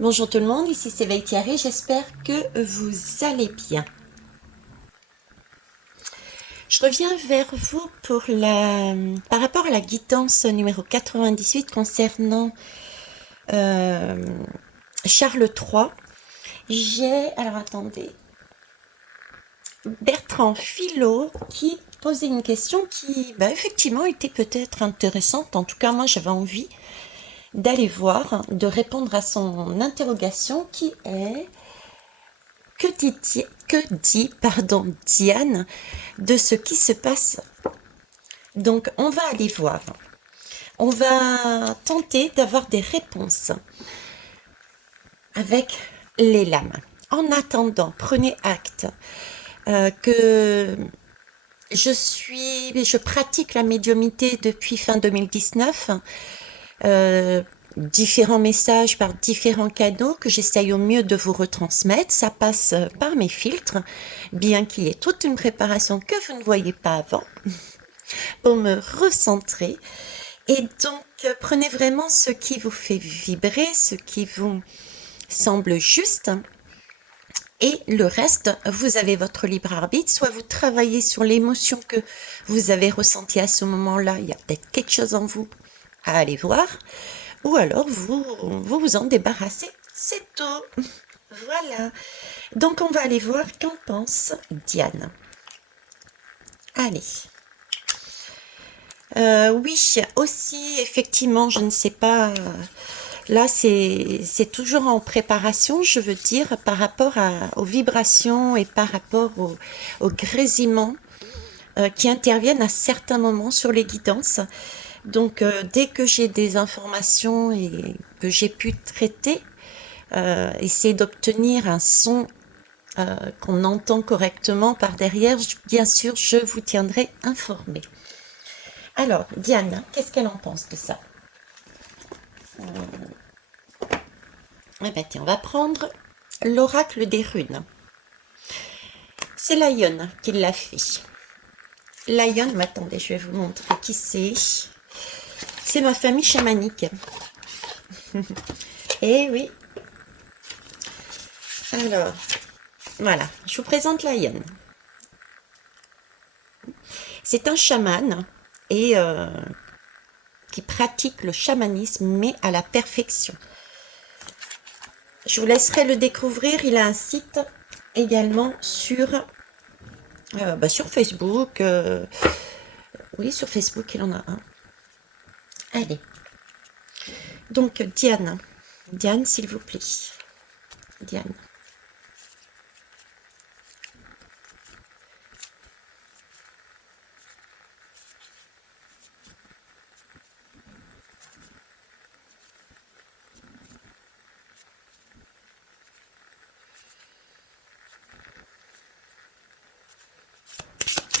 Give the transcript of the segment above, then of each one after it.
Bonjour tout le monde, ici c'est Thierry, j'espère que vous allez bien. Je reviens vers vous par rapport à la guidance numéro 98 concernant euh, Charles III. Alors attendez, Bertrand Philot qui posait une question qui effectivement était peut-être intéressante. En tout cas, moi j'avais envie d'aller voir, de répondre à son interrogation qui est: que dit Diane de ce qui se passe? Donc, on va aller voir. On va tenter d'avoir des réponses avec les lames. En attendant, prenez acte que je pratique la médiumnité depuis fin 2019. Différents messages par différents canaux que j'essaye au mieux de vous retransmettre. Ça passe par mes filtres, bien qu'il y ait toute une préparation que vous ne voyez pas avant, pour me recentrer. Et donc, prenez vraiment ce qui vous fait vibrer, ce qui vous semble juste. Et le reste, vous avez votre libre arbitre. Soit vous travaillez sur l'émotion que vous avez ressentie à ce moment-là. Il y a peut-être quelque chose en vous à aller voir. Ou alors vous en débarrassez. C'est tout. Voilà. Donc on va aller voir qu'en pense Diane. Allez. Oui, aussi, effectivement, je ne sais pas. Là, c'est toujours en préparation, je veux dire, par rapport aux vibrations et par rapport aux grésillements qui interviennent à certains moments sur les guidances. Donc, dès que j'ai des informations et que j'ai pu traiter, essayer d'obtenir un son qu'on entend correctement par derrière, bien sûr, je vous tiendrai informé. Alors, Diane, qu'est-ce qu'elle en pense de ça? Eh bien, tiens, on va prendre l'oracle des runes. C'est Lion qui l'a fait. Lion, mais attendez, je vais vous montrer qui c'est. C'est ma famille chamanique. Eh oui. Alors, voilà, je vous présente Lion. C'est un chaman et qui pratique le chamanisme, mais à la perfection. Je vous laisserai le découvrir. Il a un site également sur Facebook. Oui, sur Facebook, il en a un. Allez. Donc, Diane. Diane, s'il vous plaît. Diane.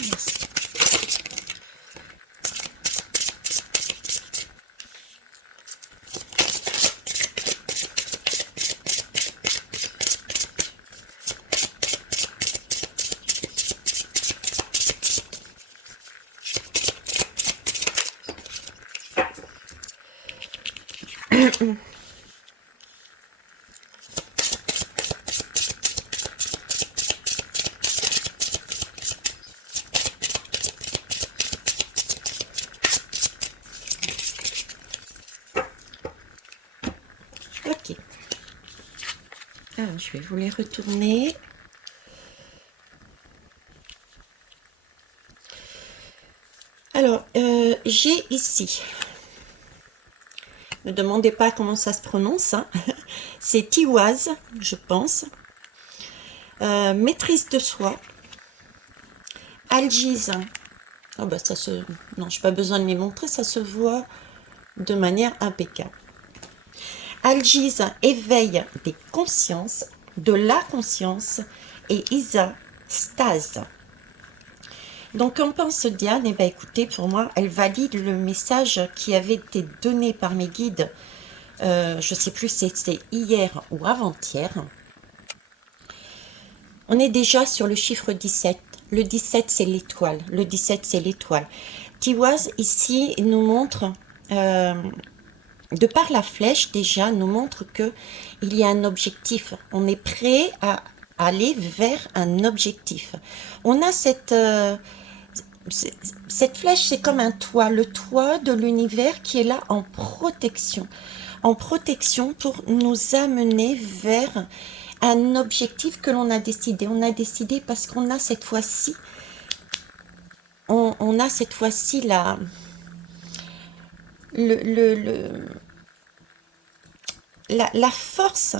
Merci. Ok. Alors, je vais vous les retourner. Alors, j'ai ici, ne demandez pas comment ça se prononce, hein. C'est Tiwaz, je pense. Maîtrise de soi. Algise. Oh bah ça se... Non, je n'ai pas besoin de les montrer, ça se voit de manière impeccable. Algise, éveil des consciences, de la conscience, et Isa, stase. Donc, qu'en pense Diane? Eh bien, écoutez, pour moi, elle valide le message qui avait été donné par mes guides. Je ne sais plus si c'était hier ou avant-hier. On est déjà sur le chiffre 17. Le 17, c'est l'étoile. Le 17, c'est l'étoile. Tiwaz, ici, nous montre de par la flèche déjà nous montre que il y a un objectif. On est prêt à aller vers un objectif. On a cette flèche, c'est comme un toit, le toit de l'univers qui est là en protection pour nous amener vers un objectif que l'on a décidé. On a décidé parce qu'on a cette fois-ci, on a cette fois-ci le, la force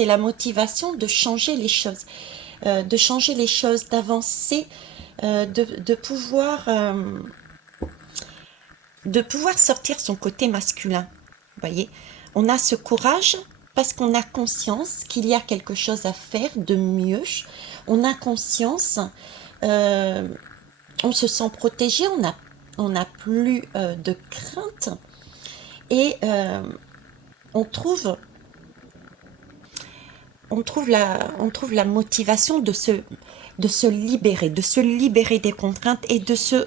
et la motivation de changer les choses, d'avancer, de pouvoir sortir son côté masculin. Vous voyez, on a ce courage parce qu'on a conscience qu'il y a quelque chose à faire de mieux. On a conscience, euh, on se sent protégé, on n'a plus de crainte et on trouve on trouve la motivation de se libérer des contraintes et de se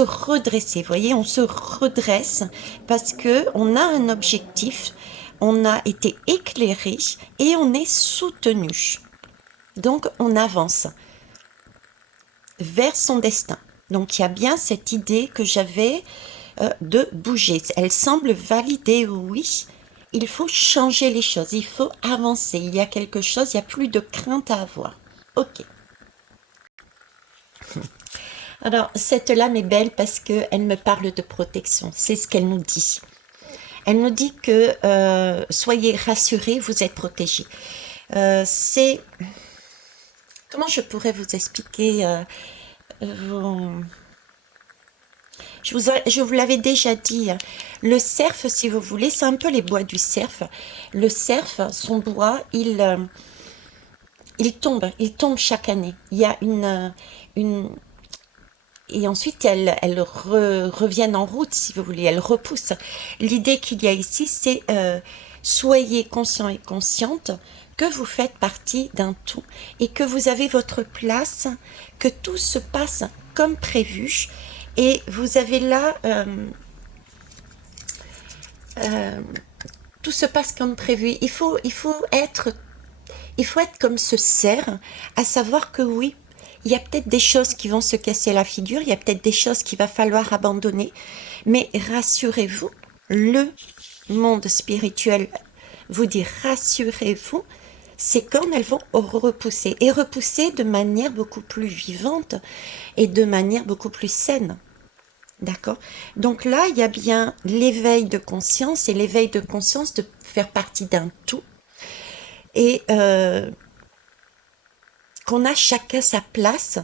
redresser. Vous voyez, on se redresse parce que on a un objectif, on a été éclairé et on est soutenu. Donc, on avance vers son destin. Donc, il y a bien cette idée que j'avais de bouger. Elle semble valider, oui. Il faut changer les choses, il faut avancer. Il y a quelque chose, il n'y a plus de crainte à avoir. Ok. Alors, cette lame est belle parce qu'elle me parle de protection. C'est ce qu'elle nous dit. Elle nous dit que soyez rassurés, vous êtes protégés. C'est... Comment je pourrais vous expliquer vous- je vous l'avais déjà dit, hein. Le cerf, si vous voulez, c'est un peu les bois du cerf. Le cerf, son bois, il tombe chaque année. Il y a une et ensuite elles reviennent en route, si vous voulez, elles repoussent. L'idée qu'il y a ici, c'est soyez conscients et conscientes que vous faites partie d'un tout et que vous avez votre place, que tout se passe comme prévu. Et vous avez là, euh, tout se passe comme prévu. Il faut être comme ce cerf, à savoir que oui, il y a peut-être des choses qui vont se casser la figure, il y a peut-être des choses qu'il va falloir abandonner, mais rassurez-vous, le monde spirituel vous dit rassurez-vous, ces cornes, elles vont repousser, et repousser de manière beaucoup plus vivante et de manière beaucoup plus saine. D'accord. Donc là, il y a bien l'éveil de conscience et l'éveil de conscience de faire partie d'un tout et qu'on a chacun sa place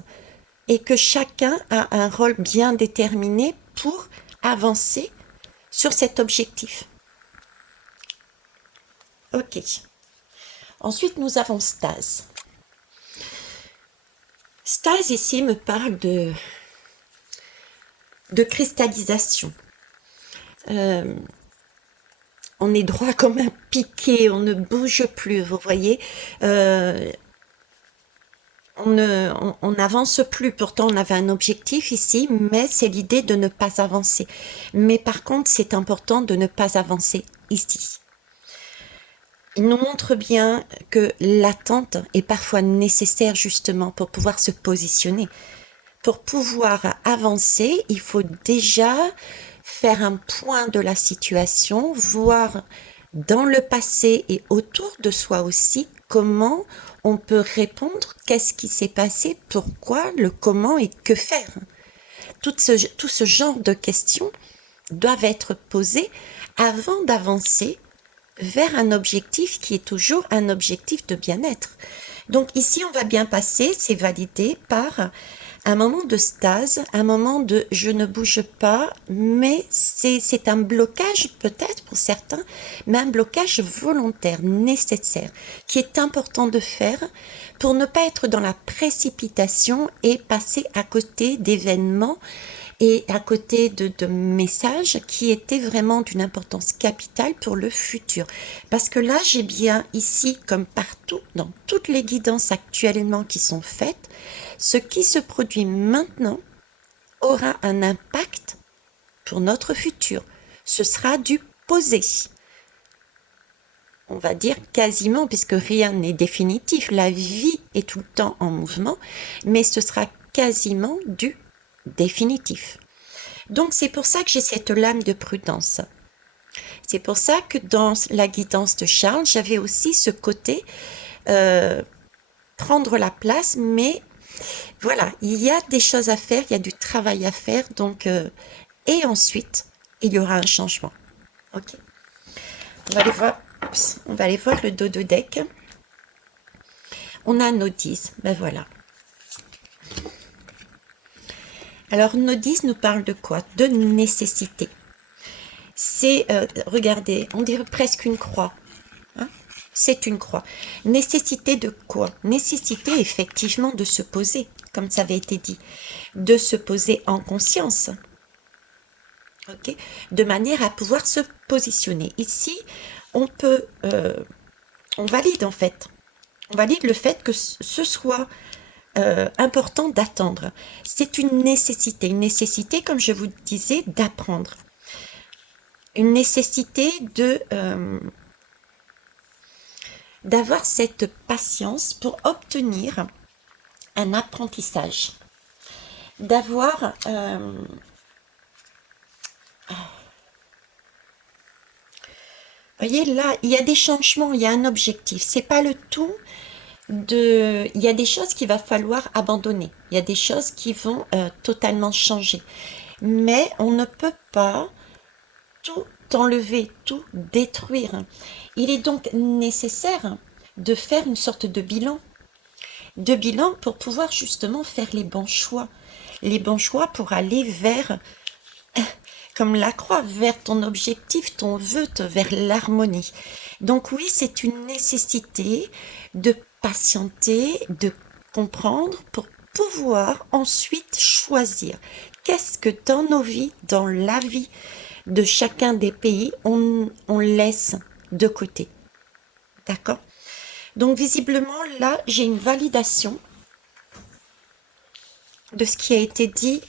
et que chacun a un rôle bien déterminé pour avancer sur cet objectif. Ok. Ensuite, nous avons Stase. Stase ici me parle de cristallisation. Euh, on est droit comme un piquet, on ne bouge plus, vous voyez. Euh, on n'avance plus. Pourtant, on avait un objectif ici, mais c'est l'idée de ne pas avancer. Mais par contre, c'est important de ne pas avancer ici. Il nous montre bien que l'attente est parfois nécessaire justement pour pouvoir se positionner. Pour pouvoir avancer, il faut déjà faire un point de la situation, voir dans le passé et autour de soi aussi comment on peut répondre, qu'est-ce qui s'est passé, pourquoi, le comment et que faire. Tout ce genre de questions doivent être posées avant d'avancer vers un objectif qui est toujours un objectif de bien-être. Donc ici, on va bien passer, c'est validé par un moment de stase, un moment de je ne bouge pas, mais c'est un blocage peut-être pour certains, mais un blocage volontaire, nécessaire, qui est important de faire pour ne pas être dans la précipitation et passer à côté d'événements et à côté de messages qui étaient vraiment d'une importance capitale pour le futur. Parce que là, j'ai bien ici, comme partout, dans toutes les guidances actuellement qui sont faites, ce qui se produit maintenant aura un impact pour notre futur. Ce sera du poser. On va dire quasiment, puisque rien n'est définitif. La vie est tout le temps en mouvement, mais ce sera quasiment du définitif. Donc c'est pour ça que j'ai cette lame de prudence. C'est pour ça que dans la guidance de Charles, j'avais aussi ce côté prendre la place, mais voilà, il y a des choses à faire, il y a du travail à faire, donc et ensuite il y aura un changement. Ok, on va aller voir. On va aller voir le dos de deck. On a nos 10, ben voilà. Alors nos 10 nous parlent de quoi? De nécessité. C'est, regardez, on dirait presque une croix. Hein, c'est une croix. Nécessité de quoi? Nécessité effectivement de se poser, comme ça avait été dit. De se poser en conscience. Okay, de manière à pouvoir se positionner. Ici, on peut, on valide en fait. On valide le fait que ce soit important d'attendre. C'est une nécessité, comme je vous disais, d'apprendre. Une nécessité de d'avoir cette patience pour obtenir un apprentissage. D'avoir voyez, là, il y a des changements, il y a un objectif. C'est pas le tout de... Il y a des choses qu'il va falloir abandonner. Il y a des choses qui vont totalement changer. Mais on ne peut pas tout enlever, tout détruire. Il est donc nécessaire de faire une sorte de bilan. De bilan pour pouvoir justement faire les bons choix. Les bons choix pour aller vers... comme la croix, vers ton objectif, ton vœu, vers l'harmonie. Donc oui, c'est une nécessité de patienter, de comprendre pour pouvoir ensuite choisir. Qu'est-ce que dans nos vies, dans la vie de chacun des pays, on laisse de côté. D'accord? Donc visiblement, là, j'ai une validation de ce qui a été dit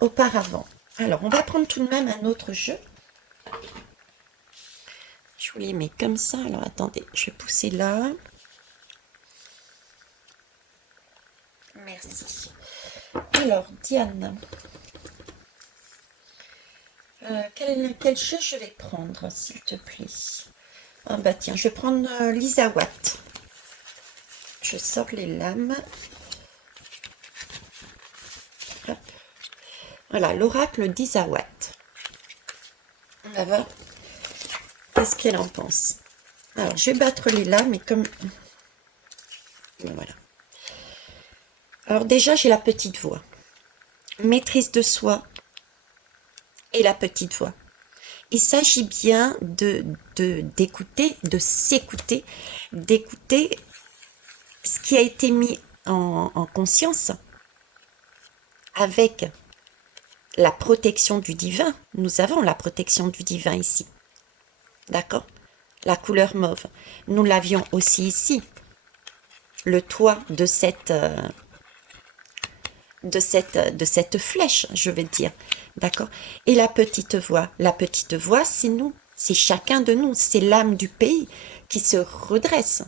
auparavant. Alors, on va prendre tout de même un autre jeu. Je vous les mets comme ça. Alors, attendez, je vais pousser là. Merci. Alors, Diane, quel jeu je vais prendre, s'il te plaît? Ah bah tiens, je vais prendre Lisa Watt. Je sors les lames. Hop. Voilà, l'oracle d'Isawat. On va voir qu'est-ce qu'elle en pense. Alors, je vais battre les lames, mais comme... Voilà. Alors déjà, j'ai la petite voix. Maîtrise de soi et la petite voix. Il s'agit bien d'écouter, de s'écouter, d'écouter ce qui a été mis en conscience avec la protection du divin. Nous avons la protection du divin ici. D'accord? La couleur mauve. Nous l'avions aussi ici. Le toit de cette flèche, je vais dire. D'accord? Et la petite voix, c'est nous. C'est chacun de nous. C'est l'âme du pays qui se redresse.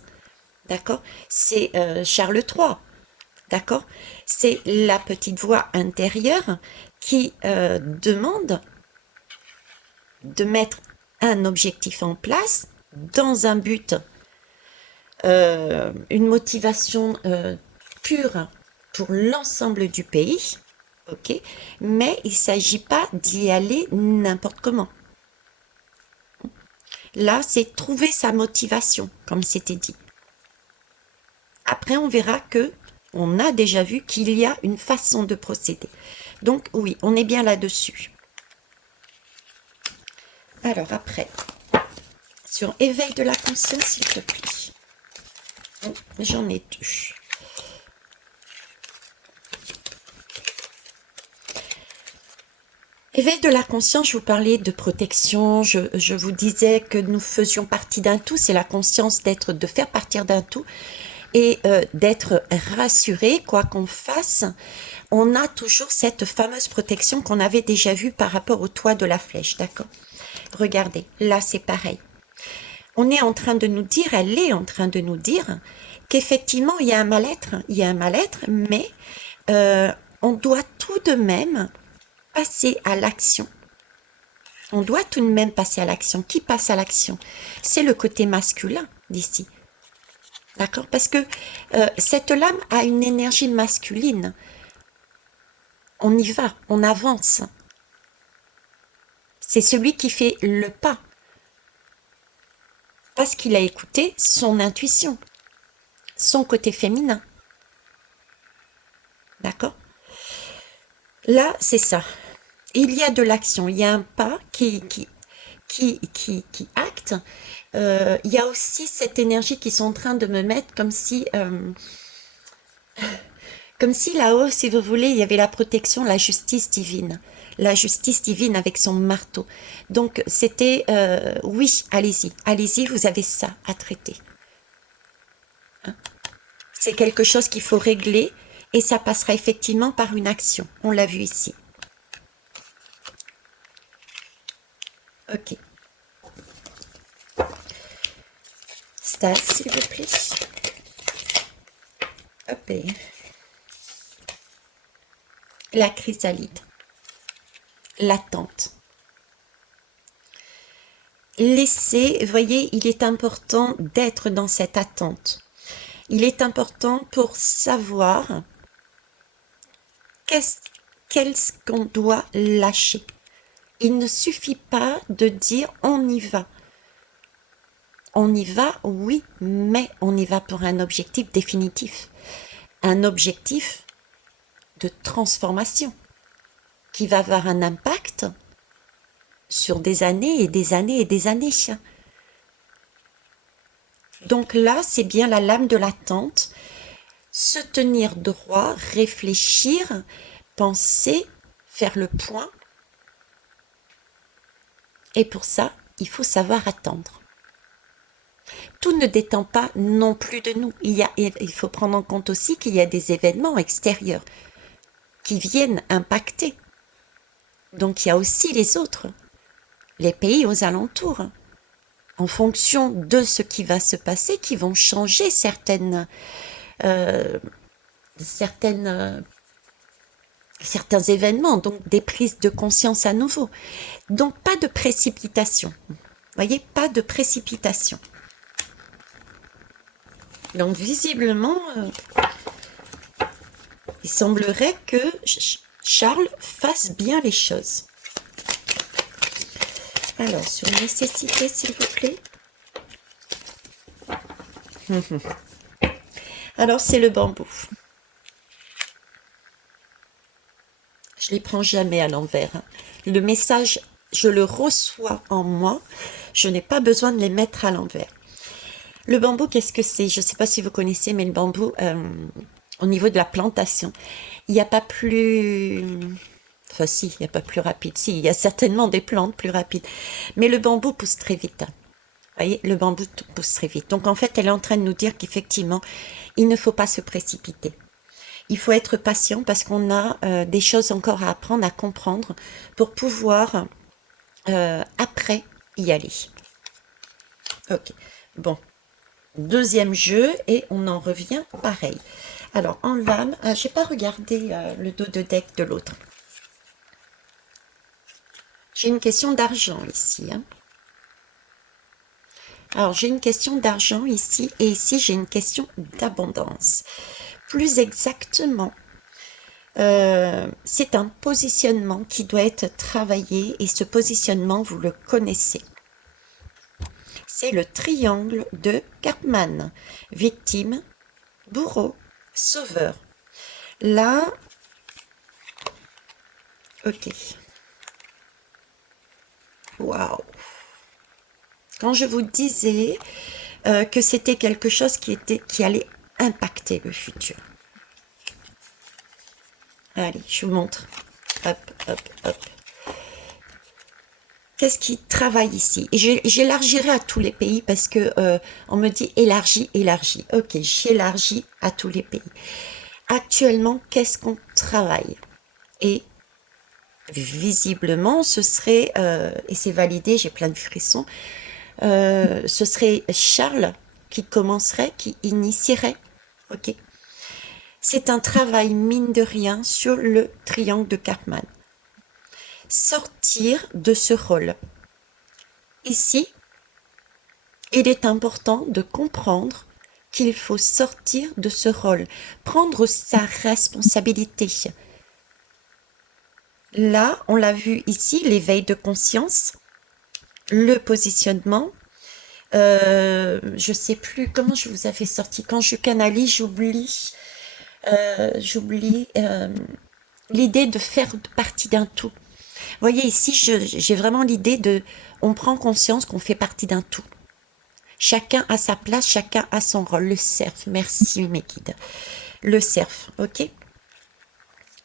D'accord? C'est Charles III. D'accord? C'est la petite voix intérieure qui demande de mettre un objectif en place dans un but, une motivation pure pour l'ensemble du pays, ok, mais il ne s'agit pas d'y aller n'importe comment. Là, c'est trouver sa motivation, comme c'était dit. Après, on verra que on a déjà vu qu'il y a une façon de procéder. Donc oui, on est bien là-dessus. Alors après, sur éveil de la conscience, s'il te plaît. J'en ai deux. Éveil de la conscience, je vous parlais de protection, je vous disais que nous faisions partie d'un tout, c'est la conscience de faire partir d'un tout et d'être rassuré, quoi qu'on fasse, on a toujours cette fameuse protection qu'on avait déjà vue par rapport au toit de la flèche, d'accord? Regardez, là c'est pareil. On est en train de nous dire, elle est en train de nous dire qu'effectivement il y a un mal-être, mais on doit tout de même passer à l'action. On doit tout de même passer à l'action. Qui passe à l'action? C'est le côté masculin d'ici. D'accord? Parce que cette lame a une énergie masculine. On y va, on avance. C'est celui qui fait le pas. Parce qu'il a écouté son intuition, son côté féminin. D'accord? Là, c'est ça. Il y a de l'action, il y a un pas qui acte. Il y a aussi cette énergie qui sont en train de me mettre comme si là-haut, si vous voulez, il y avait la protection, la justice divine. La justice divine avec son marteau. Donc, c'était, oui, allez-y, allez-y, vous avez ça à traiter. Hein? C'est quelque chose qu'il faut régler et ça passera effectivement par une action. On l'a vu ici. Ok. Stas, s'il vous plaît. Hop. La chrysalide. L'attente. Laissez, voyez, il est important d'être dans cette attente. Il est important pour savoir qu'est-ce qu'on doit lâcher. Il ne suffit pas de dire on y va. On y va, oui, mais on y va pour un objectif définitif. Un objectif de transformation qui va avoir un impact sur des années et des années et des années. Donc là, c'est bien la lame de l'attente. Se tenir droit, réfléchir, penser, faire le point. Et pour ça, il faut savoir attendre. Tout ne dépend pas non plus de nous. Il faut prendre en compte aussi qu'il y a des événements extérieurs qui viennent impacter. Donc il y a aussi les autres, les pays aux alentours, en fonction de ce qui va se passer, qui vont changer certains événements, donc des prises de conscience à nouveau. Donc pas de précipitation. Vous voyez, pas de précipitation. Donc visiblement, il semblerait que Charles fasse bien les choses. Alors, sur nécessité, s'il vous plaît. Alors, c'est le bambou. Je les prends jamais à l'envers. Le message, je le reçois en moi. Je n'ai pas besoin de les mettre à l'envers. Le bambou, qu'est-ce que c'est? Je ne sais pas si vous connaissez, mais le bambou, au niveau de la plantation, il n'y a pas plus... Enfin, si, il n'y a pas plus rapide. Si, il y a certainement des plantes plus rapides. Mais le bambou pousse très vite. Vous voyez, le bambou pousse très vite. Donc, en fait, elle est en train de nous dire qu'effectivement, il ne faut pas se précipiter. Il faut être patient parce qu'on a des choses encore à apprendre, à comprendre pour pouvoir, après, y aller. Ok, bon. Deuxième jeu et on en revient pareil. Alors, en lame, j'ai pas regardé le dos de deck de l'autre. J'ai une question d'argent ici. Hein. Alors, j'ai une question d'argent ici et ici, j'ai une question d'abondance. Plus exactement, c'est un positionnement qui doit être travaillé et ce positionnement, vous le connaissez. C'est le triangle de Karpman. Victime, bourreau, sauveur. Là, ok. Waouh. Quand je vous disais que c'était quelque chose qui allait impacter le futur. Allez, je vous montre. Hop, hop, hop. Qu'est-ce qui travaille ici? Et j'élargirai à tous les pays parce que on me dit élargi, élargi. Ok, j'élargis à tous les pays. Actuellement, qu'est-ce qu'on travaille? Et visiblement, ce serait, et c'est validé, j'ai plein de frissons, ce serait Charles qui commencerait, qui initierait. Ok. C'est un travail, mine de rien, sur le triangle de Karpman. Sortir de ce rôle. Ici, il est important de comprendre qu'il faut sortir de ce rôle, prendre sa responsabilité. Là, on l'a vu ici, l'éveil de conscience, le positionnement. Je sais plus comment je vous avais sorti. Quand je canalise, j'oublie l'idée de faire partie d'un tout. Vous voyez ici, j'ai vraiment l'idée de, on prend conscience qu'on fait partie d'un tout. Chacun a sa place, chacun a son rôle. Le cerf, merci mes guides. Le cerf, ok.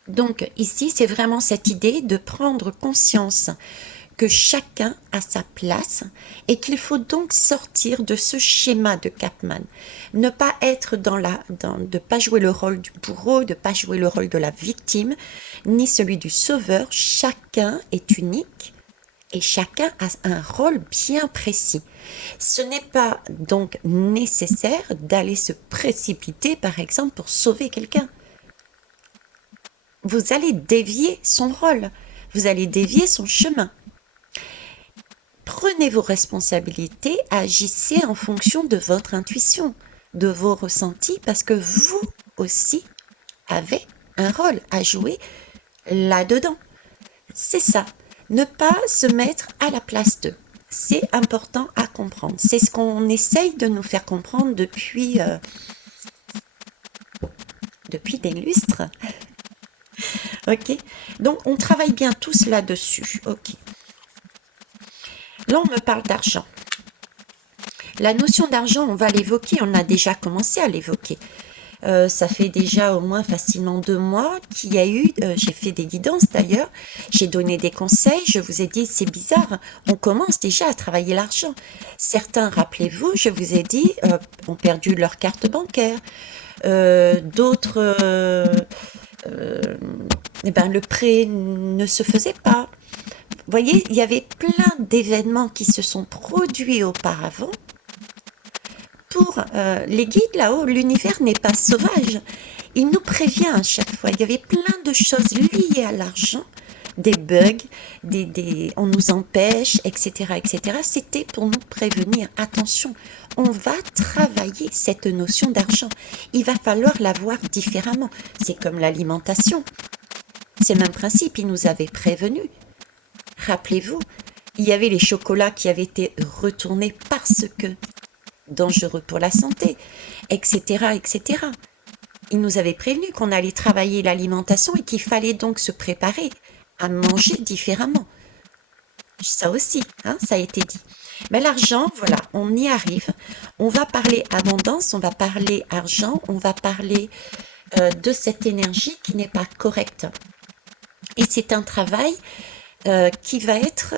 Donc ici, c'est vraiment cette idée de prendre conscience que chacun a sa place et qu'il faut donc sortir de ce schéma de Karpman. Ne pas être de pas jouer le rôle du bourreau, de pas jouer le rôle de la victime, ni celui du sauveur. Chacun est unique et chacun a un rôle bien précis. Ce n'est pas donc nécessaire d'aller se précipiter, par exemple, pour sauver quelqu'un. Vous allez dévier son rôle, vous allez dévier son chemin. Prenez vos responsabilités, agissez en fonction de votre intuition, de vos ressentis, parce que vous aussi avez un rôle à jouer là-dedans. C'est ça, ne pas se mettre à la place d'eux. C'est important à comprendre. C'est ce qu'on essaye de nous faire comprendre depuis des lustres. Ok, donc on travaille bien tous là-dessus. Ok. Là, on me parle d'argent. La notion d'argent, on va l'évoquer, on a déjà commencé à l'évoquer. Ça fait déjà au moins facilement 2 mois qu'il y a eu, j'ai fait des guidances d'ailleurs, j'ai donné des conseils, je vous ai dit c'est bizarre, on commence déjà à travailler l'argent. Certains, rappelez-vous, je vous ai dit, ont perdu leur carte bancaire. D'autres, le prêt ne se faisait pas. Vous voyez, il y avait plein d'événements qui se sont produits auparavant. Pour les guides là-haut, l'univers n'est pas sauvage. Il nous prévient à chaque fois. Il y avait plein de choses liées à l'argent, des bugs, on nous empêche, etc., etc. C'était pour nous prévenir. Attention, on va travailler cette notion d'argent. Il va falloir la voir différemment. C'est comme l'alimentation. C'est le même principe. Il nous avait prévenus. Rappelez-vous, il y avait les chocolats qui avaient été retournés parce que dangereux pour la santé, etc., etc. Il nous avait prévenu qu'on allait travailler l'alimentation et qu'il fallait donc se préparer à manger différemment. Ça aussi, hein, ça a été dit. Mais l'argent, voilà, on y arrive. On va parler abondance, on va parler argent, on va parler de cette énergie qui n'est pas correcte. Et c'est un travail qui va être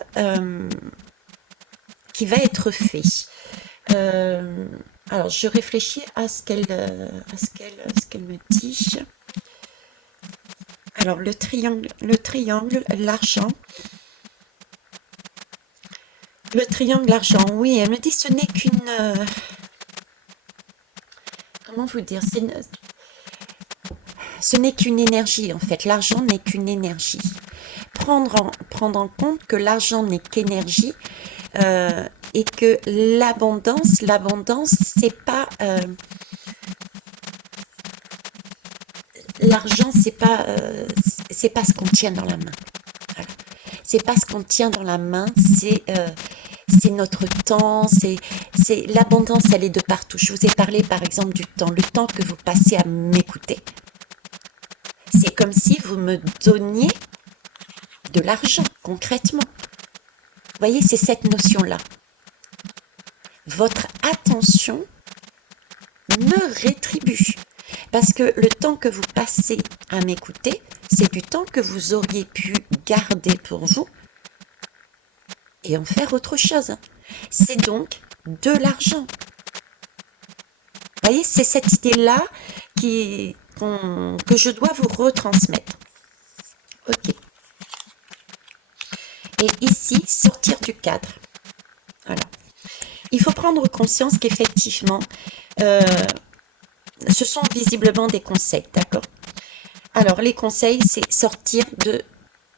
fait. Alors, je réfléchis à ce qu'elle me dit. Alors, le triangle, l'argent. Le triangle, l'argent, oui, elle me dit ce n'est qu'une... comment vous dire, ce n'est qu'une énergie, en fait. L'argent n'est qu'une énergie. Prendre en compte que l'argent n'est qu'énergie et que l'abondance, c'est pas... l'argent, c'est pas ce qu'on tient dans la main. Voilà. C'est pas ce qu'on tient dans la main, c'est notre temps, c'est l'abondance, elle est de partout. Je vous ai parlé par exemple du temps, le temps que vous passez à m'écouter. C'est comme si vous me donniez de l'argent, concrètement. Vous voyez, c'est cette notion-là. Votre attention me rétribue. Parce que le temps que vous passez à m'écouter, c'est du temps que vous auriez pu garder pour vous et en faire autre chose. C'est donc de l'argent. Vous voyez, c'est cette idée-là que je dois vous retransmettre. Ok. et ici, sortir du cadre. Voilà. Il faut prendre conscience qu'effectivement, ce sont visiblement des conseils, d'accord? Alors, les conseils, c'est sortir de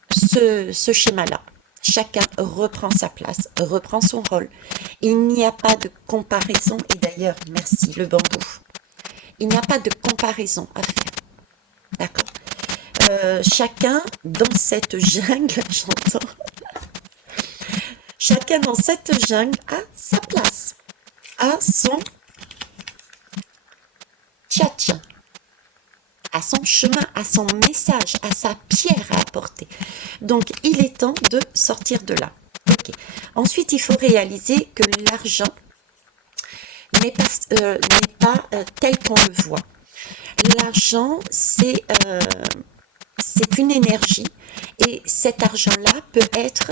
ce schéma-là. Chacun reprend sa place, reprend son rôle. Il n'y a pas de comparaison, et d'ailleurs, merci, le bambou. Il n'y a pas de comparaison à faire, d'accord? Chacun dans cette jungle, j'entends, chacun dans cette jungle a sa place, a son tchatch, à son chemin, à son message, à sa pierre à apporter. Donc, il est temps de sortir de là. Ok. Ensuite, il faut réaliser que l'argent n'est pas tel qu'on le voit. L'argent, c'est une énergie et cet argent-là peut être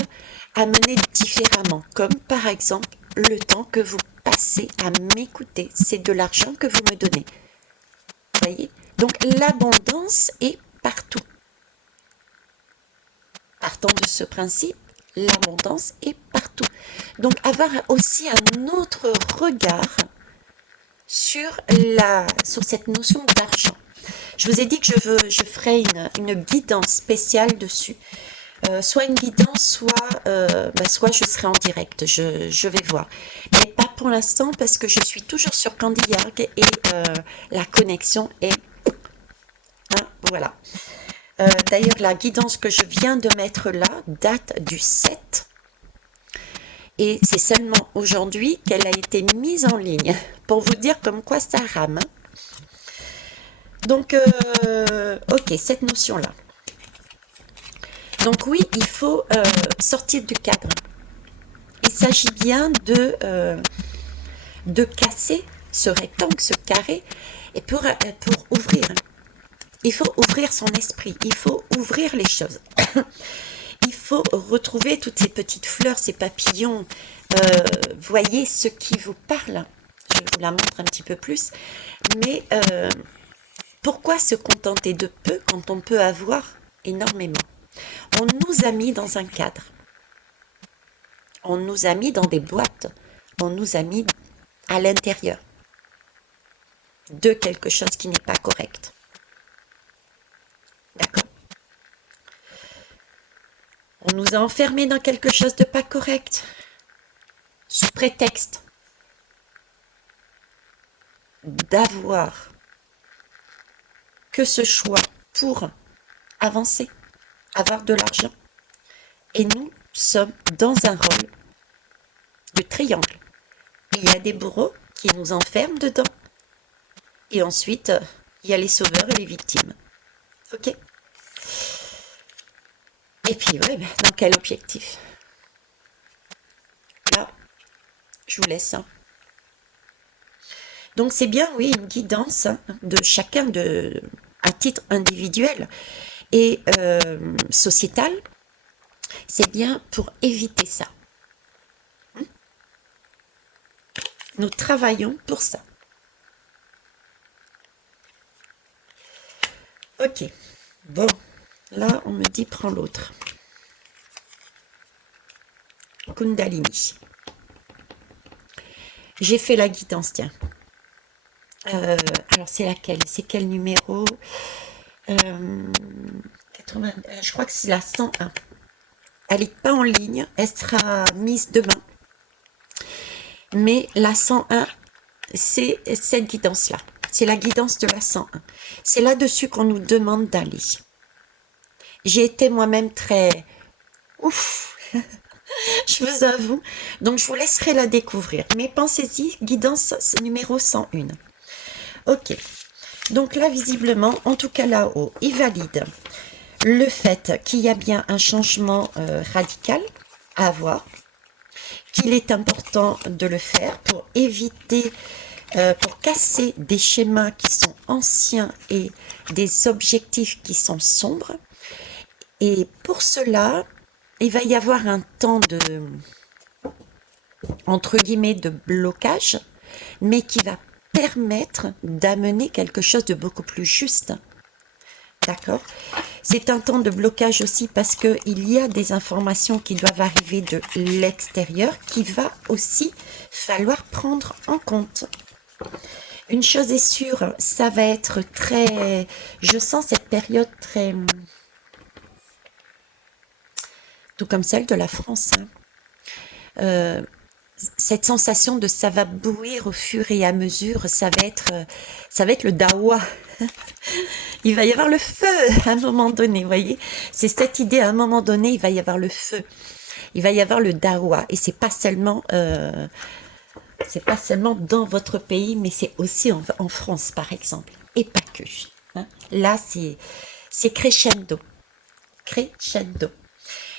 amené différemment, comme par exemple le temps que vous passez à m'écouter. C'est de l'argent que vous me donnez. Vous voyez? Donc l'abondance est partout. Partant de ce principe, l'abondance est partout. Donc avoir aussi un autre regard sur cette notion d'argent. Je vous ai dit que je ferai une guidance spéciale dessus. Soit une guidance, soit je serai en direct, je vais voir. Mais pas pour l'instant parce que je suis toujours sur Candy Yarg et la connexion est... Hein, voilà. D'ailleurs, la guidance que je viens de mettre là date du 7. Et c'est seulement aujourd'hui qu'elle a été mise en ligne. Pour vous dire comme quoi ça rame. Donc, ok, cette notion-là. Donc oui, il faut sortir du cadre. Il s'agit bien de casser ce rectangle, ce carré, et pour ouvrir. Il faut ouvrir son esprit, il faut ouvrir les choses. Il faut retrouver toutes ces petites fleurs, ces papillons. Voyez ce qui vous parle. Je vous la montre un petit peu plus. Mais pourquoi se contenter de peu quand on peut avoir énormément? On nous a mis dans un cadre. On nous a mis dans des boîtes. On nous a mis à l'intérieur de quelque chose qui n'est pas correct. D'accord? On nous a enfermés dans quelque chose de pas correct. Sous prétexte d'avoir que ce choix pour avancer, avoir de l'argent. Et nous sommes dans un rôle de triangle. Il y a des bourreaux qui nous enferment dedans. Et ensuite, il y a les sauveurs et les victimes. Ok? Et puis, ouais, dans quel objectif? Là, je vous laisse. Hein. Donc, c'est bien, oui, une guidance de chacun à titre individuel et sociétal. C'est bien pour éviter ça. Nous travaillons pour ça. Ok. Bon. Là, on me dit, prends l'autre. Kundalini. J'ai fait la guidance, tiens. Alors, c'est laquelle? C'est quel numéro 80, je crois que c'est la 101. Elle n'est pas en ligne. Elle sera mise demain. Mais la 101, c'est cette guidance-là. C'est la guidance de la 101. C'est là-dessus qu'on nous demande d'aller. J'ai été moi-même très... Ouf. Je vous avoue. Donc, je vous laisserai la découvrir. Mais pensez-y, guidance numéro 101. Ok. Donc là, visiblement, en tout cas là-haut, il valide le fait qu'il y a bien un changement radical à avoir, qu'il est important de le faire pour éviter, pour casser des schémas qui sont anciens et des objectifs qui sont sombres. Et pour cela, il va y avoir un temps de, entre guillemets, de blocage, mais qui va permettre d'amener quelque chose de beaucoup plus juste. d'accord? C'est un temps de blocage aussi parce qu'il y a des informations qui doivent arriver de l'extérieur qui va aussi falloir prendre en compte. Une chose est sûre, ça va être très... Je sens cette période très... Tout comme celle de la France, hein. Cette sensation de ça va bouillir au fur et à mesure, ça va être le dawa. Il va y avoir le feu à un moment donné, vous voyez. C'est cette idée, à un moment donné, il va y avoir le feu. Il va y avoir le dawa. Et c'est pas seulement dans votre pays, mais c'est aussi en France, par exemple. Et pas que. Hein. Là, c'est crescendo. Crescendo.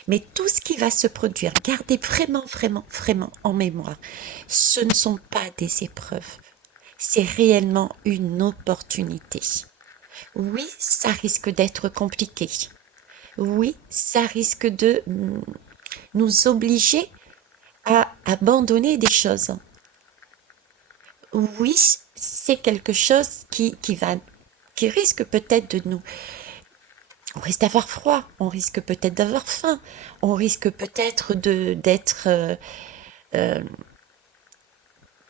Mais tout ce qui va se produire, gardez vraiment, vraiment, vraiment en mémoire, ce ne sont pas des épreuves, c'est réellement une opportunité. Oui, ça risque d'être compliqué. Oui, ça risque de nous obliger à abandonner des choses. Oui, c'est quelque chose qui risque peut-être de nous... On risque d'avoir froid, on risque peut-être d'avoir faim, on risque peut-être d'être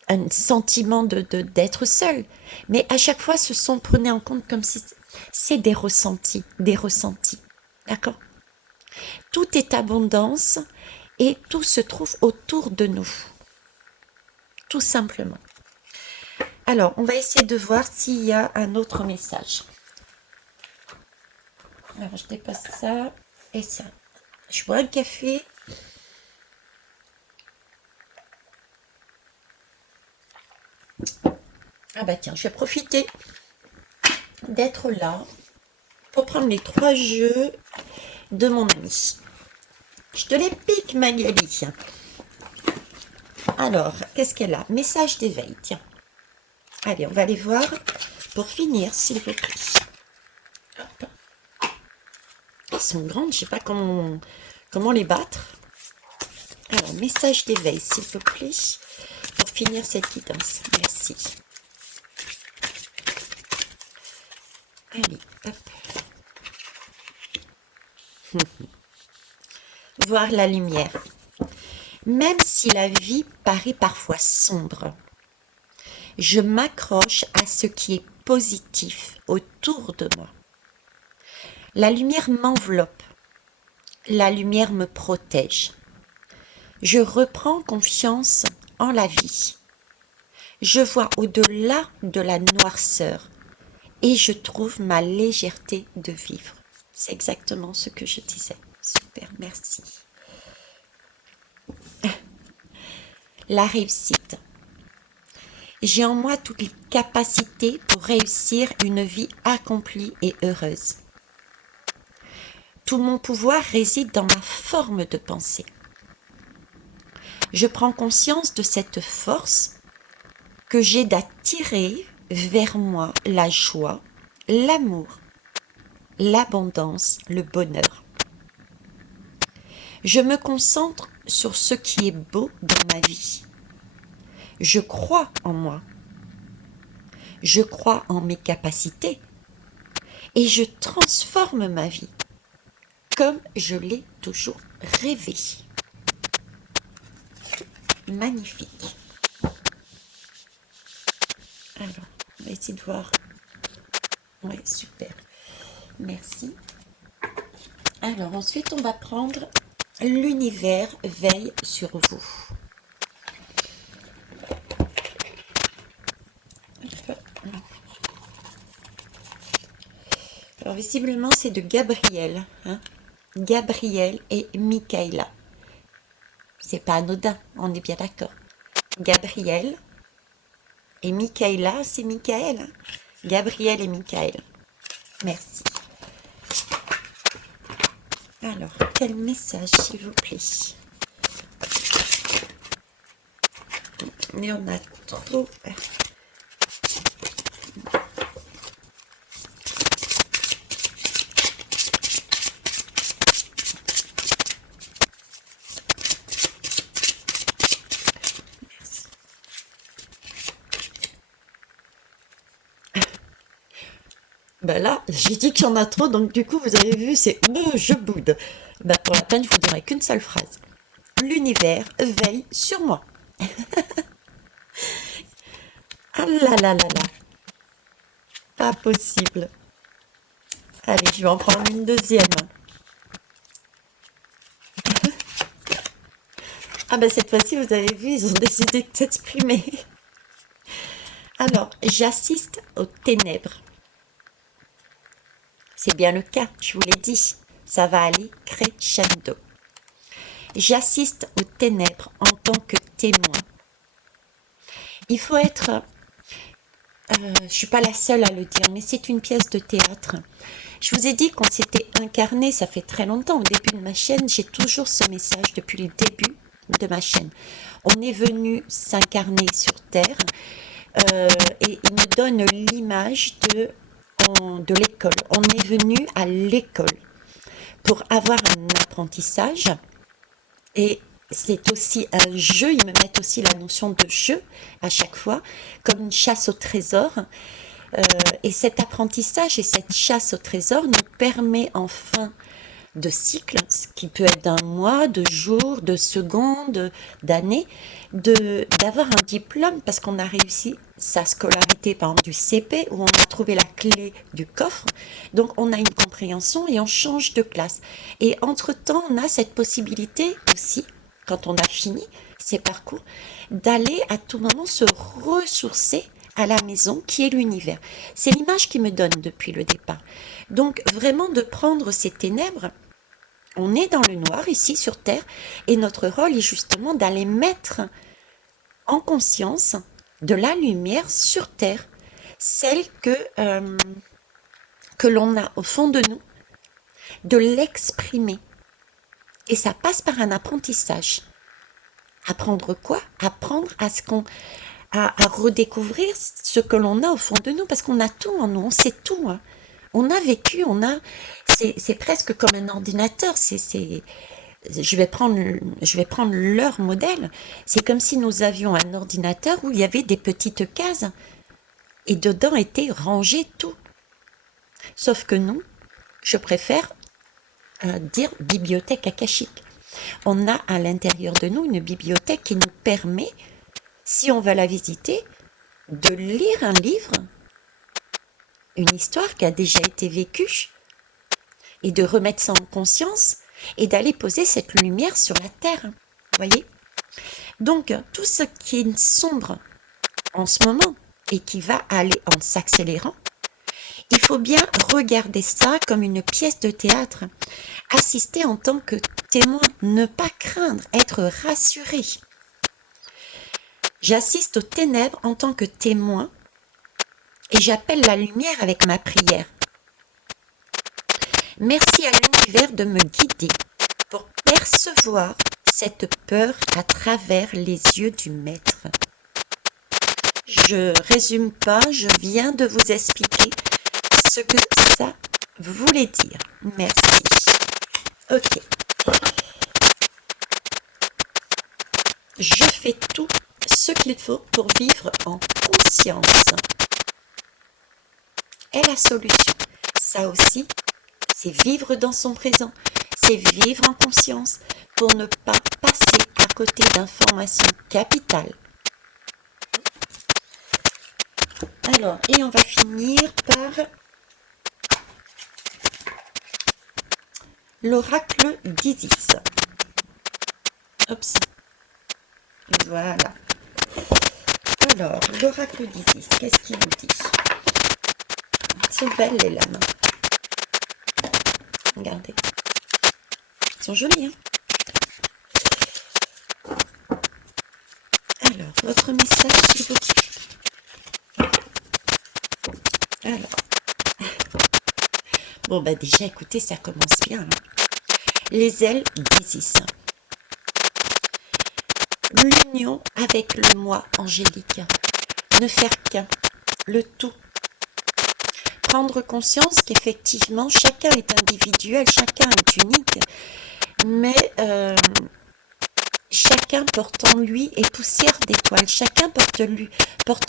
un sentiment d'être seul. Mais à chaque fois, prenez en compte comme si c'est des ressentis, d'accord? Tout est abondance et tout se trouve autour de nous, tout simplement. Alors, on va essayer de voir s'il y a un autre message. Alors, je dépasse ça et ça. Je bois un café. Ah bah tiens, je vais profiter d'être là pour prendre les 3 jeux de mon ami. Je te les pique, Magali. Alors, qu'est-ce qu'elle a? Message d'éveil, tiens. Allez, on va aller voir pour finir, s'il vous plaît. Hop. Elles sont grandes, je ne sais pas comment les battre. Alors, message d'éveil, s'il vous plaît, pour finir cette guidance. Merci. Allez, hop. Voir la lumière. Même si la vie paraît parfois sombre, je m'accroche à ce qui est positif autour de moi. La lumière m'enveloppe. La lumière me protège. Je reprends confiance en la vie. Je vois au-delà de la noirceur et je trouve ma légèreté de vivre. C'est exactement ce que je disais. Super, merci. La réussite. J'ai en moi toutes les capacités pour réussir une vie accomplie et heureuse. Tout mon pouvoir réside dans ma forme de pensée. Je prends conscience de cette force que j'ai d'attirer vers moi la joie, l'amour, l'abondance, le bonheur. Je me concentre sur ce qui est beau dans ma vie. Je crois en moi. Je crois en mes capacités et je transforme ma vie comme je l'ai toujours rêvé. Magnifique. Alors, on va essayer de voir. Ouais, super. Merci. Alors, ensuite, on va prendre l'univers veille sur vous. Alors, visiblement, c'est de Gabriel. Hein? Gabriel et Michaela. C'est pas anodin, on est bien d'accord. Gabriel et Michaela, c'est Michael. Hein? Gabriel et Michael. Merci. Alors, quel message, s'il vous plaît? Il y en a trop. Ben là, j'ai dit qu'il y en a trop, donc du coup, vous avez vu, c'est je boude. Ben, pour la peine, je vous dirai qu'une seule phrase. L'univers veille sur moi. Ah là là là là, pas possible. Allez, je vais en prendre une deuxième. Ah ben cette fois-ci, vous avez vu, ils ont décidé de s'exprimer. Alors, j'assiste aux ténèbres. C'est bien le cas, je vous l'ai dit. Ça va aller crescendo. J'assiste aux ténèbres en tant que témoin. Il faut être... je ne suis pas la seule à le dire, mais c'est une pièce de théâtre. Je vous ai dit qu'on s'était incarné, ça fait très longtemps, au début de ma chaîne, j'ai toujours ce message depuis le début de ma chaîne. On est venu s'incarner sur Terre et il me donne l'image de l'école. On est venu à l'école pour avoir un apprentissage et c'est aussi un jeu, ils me mettent aussi la notion de jeu à chaque fois, comme une chasse au trésor. Et cet apprentissage et cette chasse au trésor nous permet en fin de cycle, ce qui peut être d'un mois, de jours, de secondes, d'années, d'avoir un diplôme parce qu'on a réussi sa scolarité, par exemple du CP, où on a trouvé la clé du coffre. Donc on a une compréhension et on change de classe. Et entre-temps, on a cette possibilité aussi, quand on a fini ces parcours, d'aller à tout moment se ressourcer à la maison qui est l'univers. C'est l'image qui me donne depuis le départ. Donc vraiment de prendre ces ténèbres, on est dans le noir ici sur Terre et notre rôle est justement d'aller mettre en conscience de la lumière sur Terre, celle que l'on a au fond de nous, de l'exprimer. Et ça passe par un apprentissage. Apprendre quoi? Apprendre à redécouvrir ce que l'on a au fond de nous, parce qu'on a tout en nous, on sait tout. Hein. On a vécu, c'est presque comme un ordinateur. Je vais prendre leur modèle. C'est comme si nous avions un ordinateur où il y avait des petites cases et dedans était rangé tout. Sauf que nous, je préfère dire bibliothèque akashique. On a à l'intérieur de nous une bibliothèque qui nous permet, si on va la visiter, de lire un livre, une histoire qui a déjà été vécue, et de remettre ça en conscience, et d'aller poser cette lumière sur la terre. Vous voyez? Donc, tout ce qui est sombre en ce moment, et qui va aller en s'accélérant, il faut bien regarder ça comme une pièce de théâtre, assister en tant que témoin, ne pas craindre, être rassuré. J'assiste aux ténèbres en tant que témoin et j'appelle la lumière avec ma prière. Merci à l'univers de me guider pour percevoir cette peur à travers les yeux du maître. Je résume pas, je viens de vous expliquer ce que ça voulait dire. Merci. Ok. Je fais tout ce qu'il faut pour vivre en conscience. Et la solution, ça aussi, c'est vivre dans son présent, c'est vivre en conscience pour ne pas passer à côté d'informations capitales. Alors, et on va finir par l'oracle d'Isis. Oups. Voilà. Alors, l'oracle d'Isis, qu'est-ce qu'il nous dit? Elles sont belles les lames. Regardez. Elles sont jolies, hein? Alors, votre message, s'il vous plaît. Alors. Bon, bah déjà, écoutez, ça commence bien. Hein. Les ailes d'Isis. L'union avec le moi angélique. Ne faire qu'un. Le tout. Prendre conscience qu'effectivement, chacun est individuel, chacun est unique. Mais chacun porte en lui et poussière d'étoiles. Chacun porte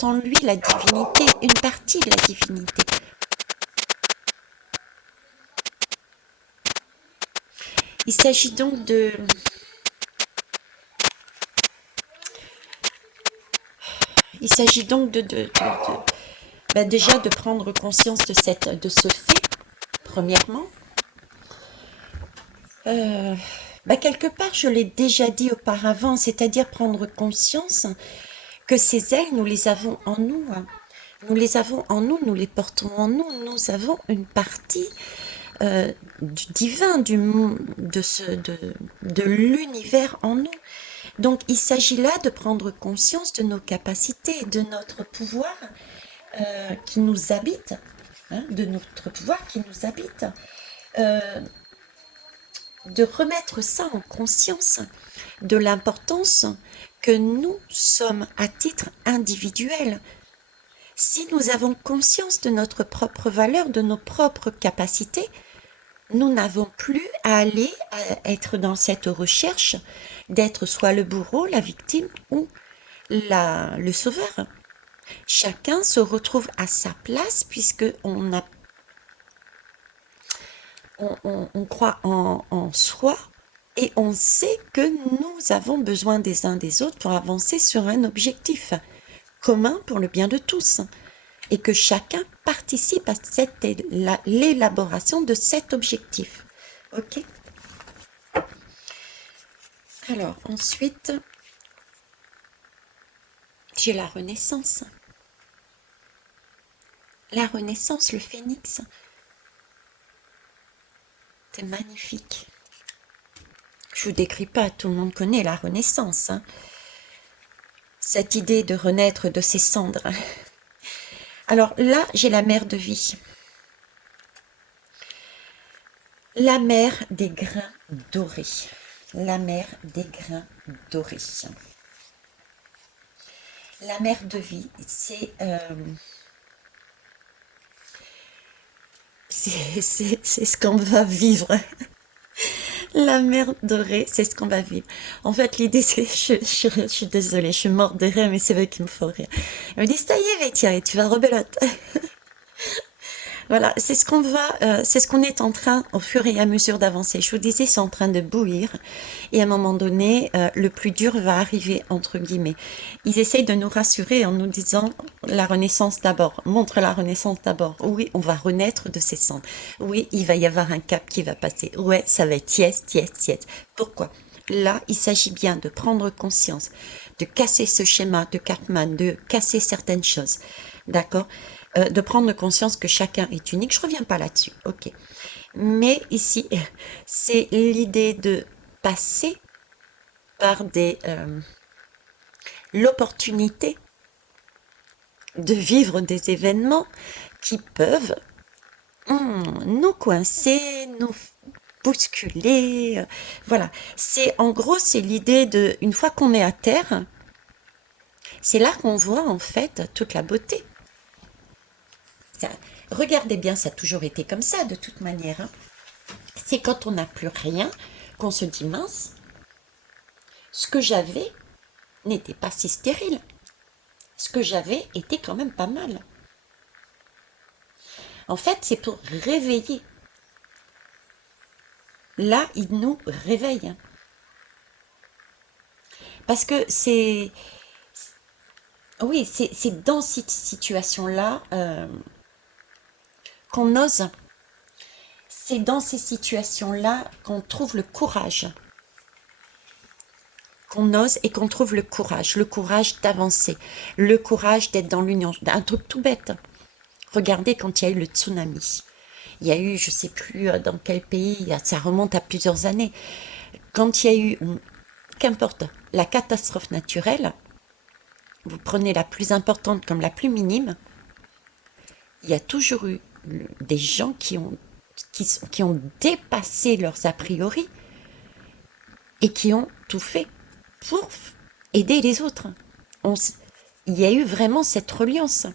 en lui la divinité, une partie de la divinité. Il s'agit donc déjà de prendre conscience de ce fait, premièrement. Quelque part, je l'ai déjà dit auparavant, c'est-à-dire prendre conscience que ces ailes, nous les avons en nous, hein. Nous les avons en nous, nous les portons en nous. Nous avons une partie du divin, de l'univers en nous. Donc, il s'agit là de prendre conscience de nos capacités, de notre pouvoir qui nous habite, hein, de notre pouvoir qui nous habite. De remettre ça en conscience, de l'importance que nous sommes à titre individuel. Si nous avons conscience de notre propre valeur, de nos propres capacités, nous n'avons plus à être dans cette recherche d'être soit le bourreau, la victime ou le sauveur. Chacun se retrouve à sa place puisque on croit en soi et on sait que nous avons besoin des uns des autres pour avancer sur un objectif commun pour le bien de tous et que chacun participe à l'élaboration de cet objectif. Ok ? Alors ensuite, j'ai la Renaissance. La Renaissance, le phénix. C'est magnifique. Je vous décris pas, tout le monde connaît la Renaissance, hein. Cette idée de renaître de ses cendres. Alors là, j'ai la mer de vie. La mer des grains dorés. La mer des grains dorés. La mer de vie, c'est ce qu'on va vivre. La mer dorée, c'est ce qu'on va vivre. En fait, l'idée, c'est... Je suis désolée, je suis morte de rire, mais c'est vrai qu'il me faut rire. Elle me dit, ça y est, Thierry, tu vas rebelote. Voilà, c'est ce qu'on est en train, au fur et à mesure d'avancer. Je vous disais, c'est en train de bouillir. Et à un moment donné, le plus dur va arriver, entre guillemets. Ils essayent de nous rassurer en nous disant, la Renaissance d'abord, montre la Renaissance d'abord. Oui, on va renaître de ces cendres. Oui, il va y avoir un cap qui va passer. Ouais, ça va être yes, yes, yes. Pourquoi ? Là, il s'agit bien de prendre conscience, de casser ce schéma de Cartman, de casser certaines choses. D'accord ? De prendre conscience que chacun est unique. Je reviens pas là-dessus, ok. Mais ici, c'est l'idée de passer par l'opportunité de vivre des événements qui peuvent nous coincer, nous bousculer. Voilà. En gros, c'est l'idée de, une fois qu'on est à terre, c'est là qu'on voit en fait toute la beauté. Regardez bien, ça a toujours été comme ça de toute manière, hein. C'est quand on n'a plus rien qu'on se dit mince, ce que j'avais n'était pas si stérile. Ce que j'avais était quand même pas mal. En fait, c'est pour réveiller. Là, il nous réveille. Parce que oui, c'est dans cette situation-là qu'on ose. C'est dans ces situations-là qu'on trouve le courage. Qu'on ose et qu'on trouve le courage d'avancer, le courage d'être dans l'union. Un truc tout bête. Regardez quand il y a eu le tsunami. Il y a eu, je ne sais plus dans quel pays, ça remonte à plusieurs années. Quand il y a eu, qu'importe, la catastrophe naturelle, vous prenez la plus importante comme la plus minime, il y a toujours eu des gens qui ont dépassé leurs a priori et qui ont tout fait pour aider les autres. Il y a eu vraiment cette reliance.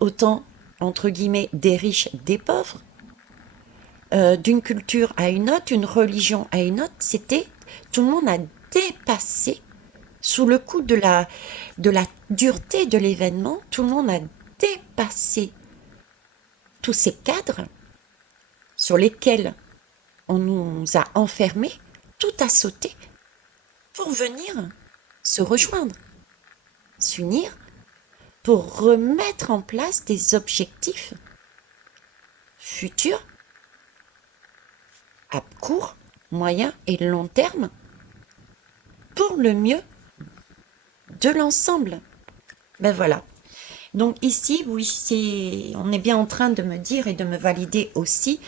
Autant, entre guillemets, des riches, des pauvres, d'une culture à une autre, une religion à une autre, tout le monde a dépassé, sous le coup de la dureté de l'événement, tout le monde a dépassé tous ces cadres sur lesquels on nous a enfermés, tout a sauté pour venir se rejoindre, s'unir, pour remettre en place des objectifs futurs à court, moyen et long terme pour le mieux de l'ensemble. Ben voilà. Donc ici, oui, on est bien en train de me dire et de me valider aussi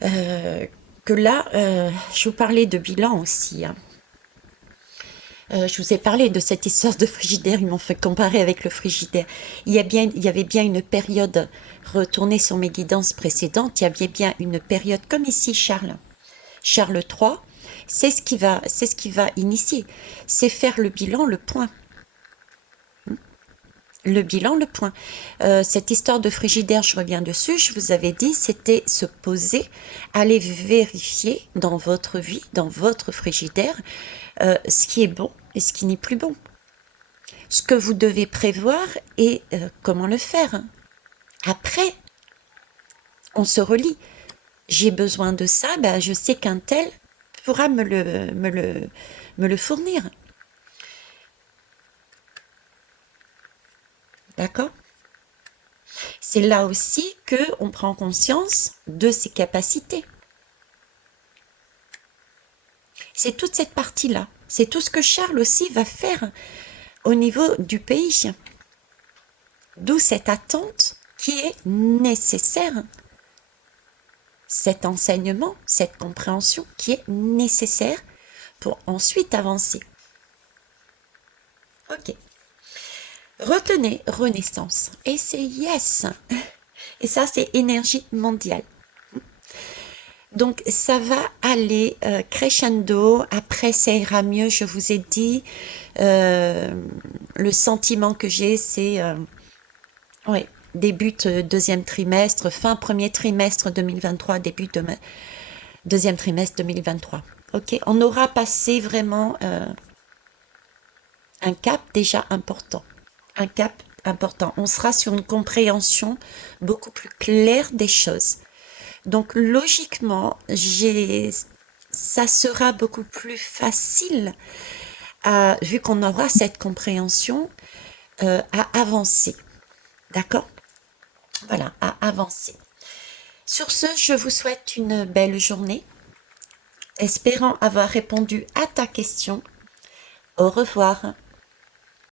que là, je vous parlais de bilan aussi. Hein. Je vous ai parlé de cette histoire de frigidaire, ils m'ont fait comparer avec le frigidaire. Il y avait bien une période, retournée sur mes guidances précédentes, il y avait bien une période comme ici, Charles III, c'est ce qui va initier, c'est faire le bilan, le point. Le bilan, le point. Cette histoire de frigidaire, je reviens dessus, je vous avais dit, c'était se poser, aller vérifier dans votre vie, dans votre frigidaire, ce qui est bon et ce qui n'est plus bon. Ce que vous devez prévoir et comment le faire. Après, on se relie. J'ai besoin de ça, ben, je sais qu'un tel pourra me le fournir. D'accord? C'est là aussi qu'on prend conscience de ses capacités. C'est toute cette partie-là. C'est tout ce que Charles aussi va faire au niveau du pays. D'où cette attente qui est nécessaire. Cet enseignement, cette compréhension qui est nécessaire pour ensuite avancer. Ok. Retenez Renaissance. Et c'est yes. Et ça, c'est énergie mondiale. Donc, ça va aller crescendo. Après, ça ira mieux. Je vous ai dit, le sentiment que j'ai, c'est ouais, début deuxième trimestre, fin premier trimestre 2023, début de deuxième trimestre 2023. Ok, on aura passé vraiment un cap déjà important. Un cap important. On sera sur une compréhension beaucoup plus claire des choses. Donc logiquement, ça sera beaucoup plus facile, vu qu'on aura cette compréhension, à avancer. D'accord? Voilà, à avancer. Sur ce, je vous souhaite une belle journée, espérant avoir répondu à ta question. Au revoir.